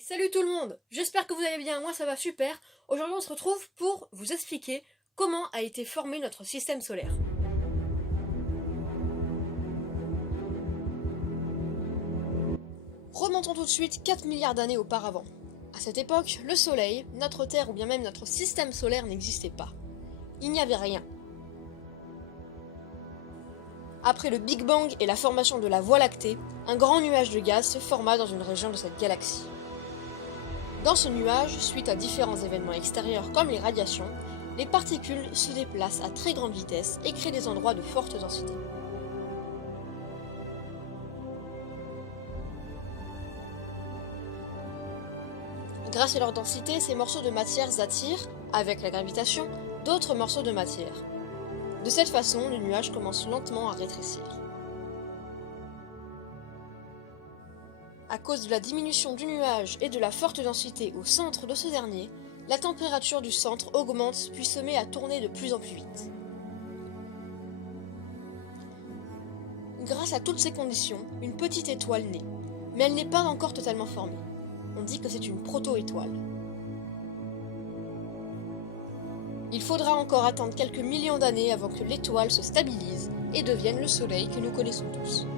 Hey, salut tout le monde! J'espère que vous allez bien, moi ça va super. Aujourd'hui on se retrouve pour vous expliquer comment a été formé notre système solaire. Remontons tout de suite 4 milliards d'années auparavant. À cette époque, le Soleil, notre Terre ou bien même notre système solaire n'existait pas. Il n'y avait rien. Après le Big Bang et la formation de la Voie lactée, un grand nuage de gaz se forma dans une région de cette galaxie. Dans ce nuage, suite à différents événements extérieurs comme les radiations, les particules se déplacent à très grande vitesse et créent des endroits de forte densité. Grâce à leur densité, ces morceaux de matière attirent, avec la gravitation, d'autres morceaux de matière. De cette façon, le nuage commence lentement à rétrécir. À cause de la diminution du nuage et de la forte densité au centre de ce dernier, la température du centre augmente puis se met à tourner de plus en plus vite. Grâce à toutes ces conditions, une petite étoile naît, mais elle n'est pas encore totalement formée. On dit que c'est une proto-étoile. Il faudra encore attendre quelques millions d'années avant que l'étoile se stabilise et devienne le Soleil que nous connaissons tous.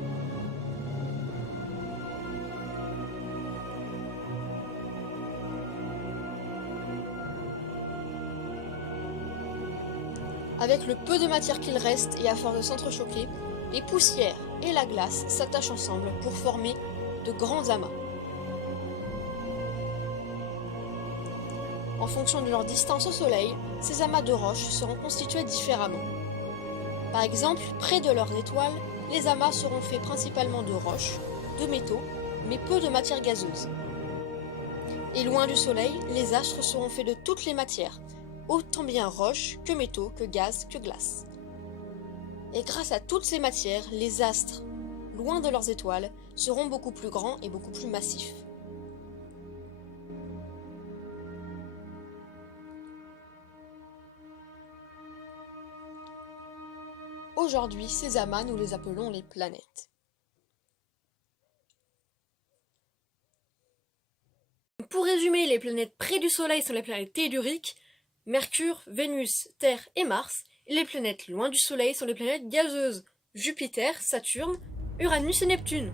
Avec le peu de matière qu'il reste et à force de s'entrechoquer, les poussières et la glace s'attachent ensemble pour former de grands amas. En fonction de leur distance au Soleil, ces amas de roches seront constitués différemment. Par exemple, près de leur étoile, les amas seront faits principalement de roches, de métaux, mais peu de matière gazeuse. Et loin du Soleil, les astres seront faits de toutes les matières, autant bien roches que métaux, que gaz, que glace. Et grâce à toutes ces matières, les astres, loin de leurs étoiles, seront beaucoup plus grands et beaucoup plus massifs. Aujourd'hui, ces amas, nous les appelons les planètes. Pour résumer, les planètes près du Soleil sont les planètes telluriques, Mercure, Vénus, Terre et Mars, et les planètes loin du Soleil sont les planètes gazeuses, Jupiter, Saturne, Uranus et Neptune.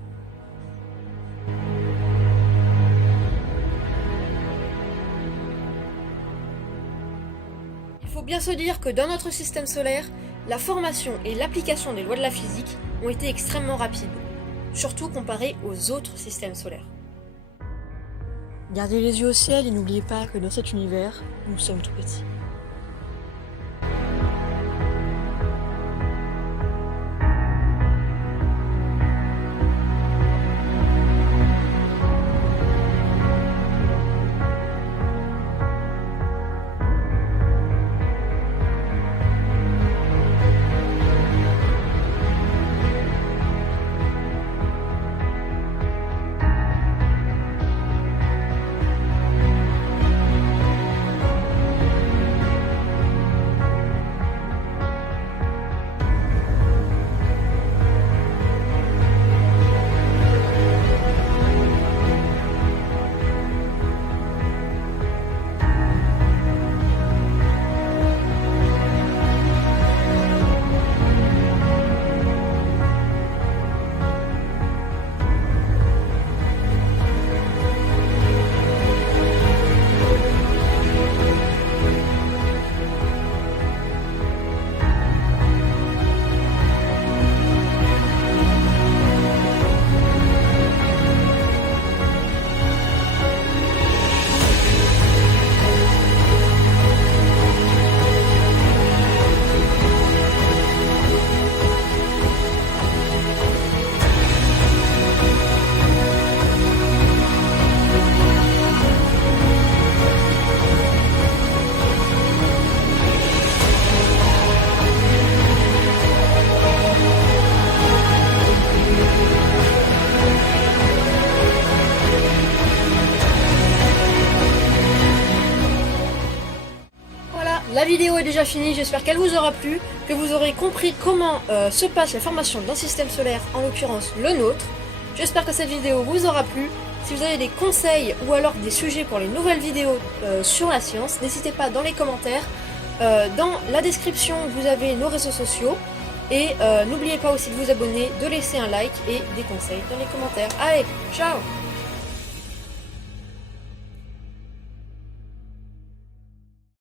Il faut bien se dire que dans notre système solaire, la formation et l'application des lois de la physique ont été extrêmement rapides, surtout comparé aux autres systèmes solaires. Gardez les yeux au ciel et n'oubliez pas que dans cet univers, nous sommes tout petits. La vidéo est déjà finie, j'espère qu'elle vous aura plu, que vous aurez compris comment se passe la formation d'un système solaire, en l'occurrence le nôtre. J'espère que cette vidéo vous aura plu. Si vous avez des conseils ou alors des sujets pour les nouvelles vidéos sur la science, n'hésitez pas dans les commentaires. Dans la description, vous avez nos réseaux sociaux. Et n'oubliez pas aussi de vous abonner, de laisser un like et des conseils dans les commentaires. Allez, ciao!